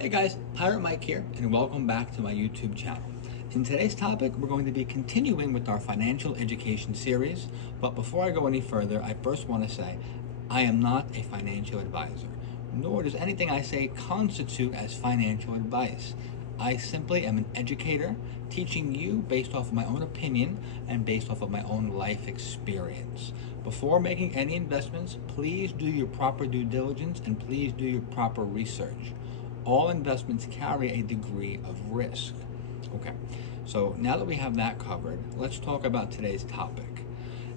Hey guys, Pirate Mike here, and welcome back to my YouTube channel. In today's topic, we're going to be continuing with our financial education series, but before I go any further, I first want to say I am not a financial advisor, nor does anything I say constitute as financial advice. I simply am an educator, teaching you based off of my own opinion and based off of my own life experience. Before making any investments, please do your proper due diligence and please do your proper research. All investments carry a degree of risk. Okay, so now that we have that covered, let's talk about today's topic.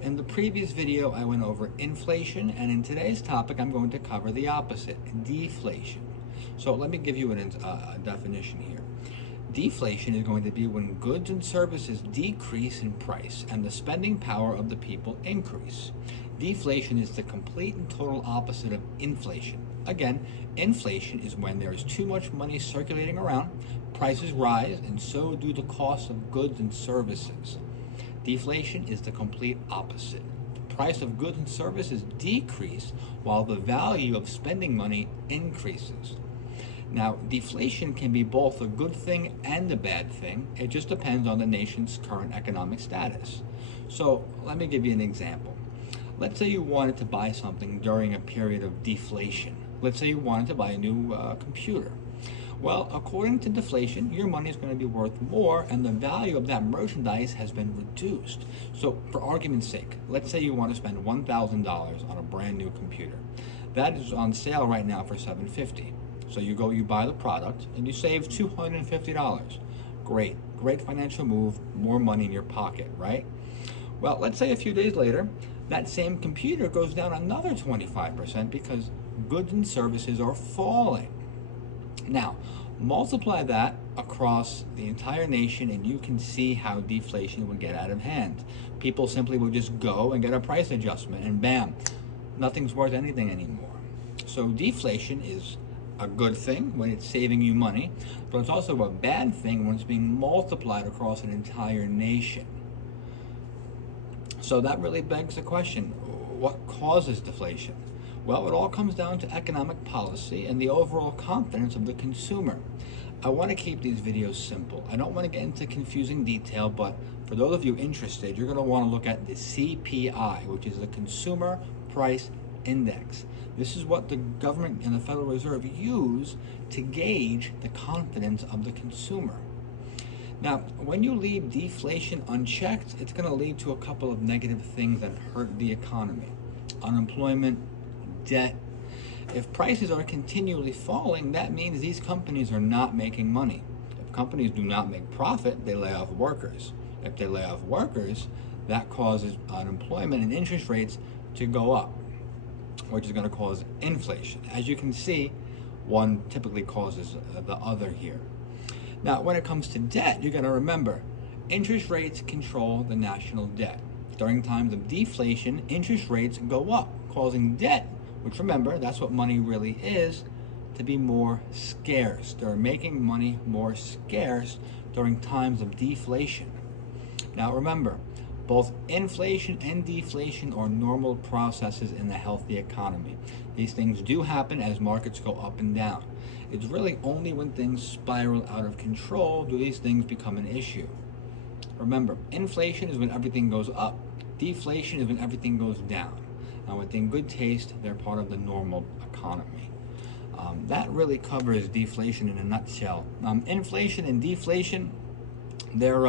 In the previous video, I went over inflation, and in today's topic, I'm going to cover the opposite, deflation. So let me give you a definition here. Deflation is going to be when goods and services decrease in price and the spending power of the people increase. Deflation is the complete and total opposite of inflation. Again, inflation is when there is too much money circulating around, prices rise, and so do the costs of goods and services. Deflation is the complete opposite. The price of goods and services decrease while the value of spending money increases. Now, deflation can be both a good thing and a bad thing. It just depends on the nation's current economic status. So let me give you an example. Let's say you wanted to buy something during a period of deflation. Let's say you wanted to buy a new computer. Well, according to deflation, your money is going to be worth more and the value of that merchandise has been reduced. So for argument's sake, let's say you want to spend $1,000 on a brand new computer. That is on sale right now for $750. So you buy the product and you save $250. Great financial move, more money in your pocket, right? Well, let's say a few days later, that same computer goes down another 25% because goods and services are falling. Now, multiply that across the entire nation and you can see how deflation would get out of hand. People simply would just go and get a price adjustment and bam, nothing's worth anything anymore. So deflation is a good thing when it's saving you money, but it's also a bad thing when it's being multiplied across an entire nation. So that really begs the question, what causes deflation? Well, it all comes down to economic policy and the overall confidence of the consumer. I want to keep these videos simple. I don't want to get into confusing detail, but for those of you interested, you're going to want to look at the CPI, which is the Consumer Price Index. This is what the government and the Federal Reserve use to gauge the confidence of the consumer. Now, when you leave deflation unchecked, it's going to lead to a couple of negative things that hurt the economy. Unemployment, debt. If prices are continually falling, that means these companies are not making money. If companies do not make profit, they lay off workers. If they lay off workers, that causes unemployment and interest rates to go up, which is going to cause inflation. As you can see, one typically causes the other here. Now, when it comes to debt, you're going to remember, interest rates control the national debt. During times of deflation, interest rates go up, causing debt, which remember, that's what money really is, to be more scarce. They're making money more scarce during times of deflation. Now remember, both inflation and deflation are normal processes in a healthy economy. These things do happen as markets go up and down. It's really only when things spiral out of control do these things become an issue. Remember, inflation is when everything goes up. Deflation is when everything goes down. Now, within good taste, they're part of the normal economy. That really covers deflation in a nutshell. Inflation and deflation, they're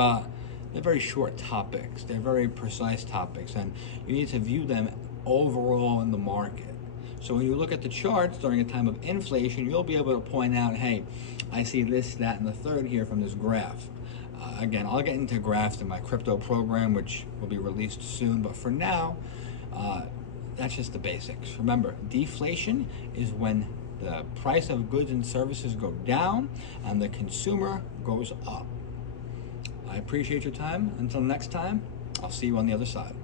very short topics. They're very precise topics, and you need to view them overall in the market. So when you look at the charts during a time of inflation, you'll be able to point out, hey, I see this, that, and the third here from this graph. Again, I'll get into graphs in my crypto program, which will be released soon, but for now, that's just the basics. Remember, deflation is when the price of goods and services go down and the consumer goes up. I appreciate your time. Until next time, I'll see you on the other side.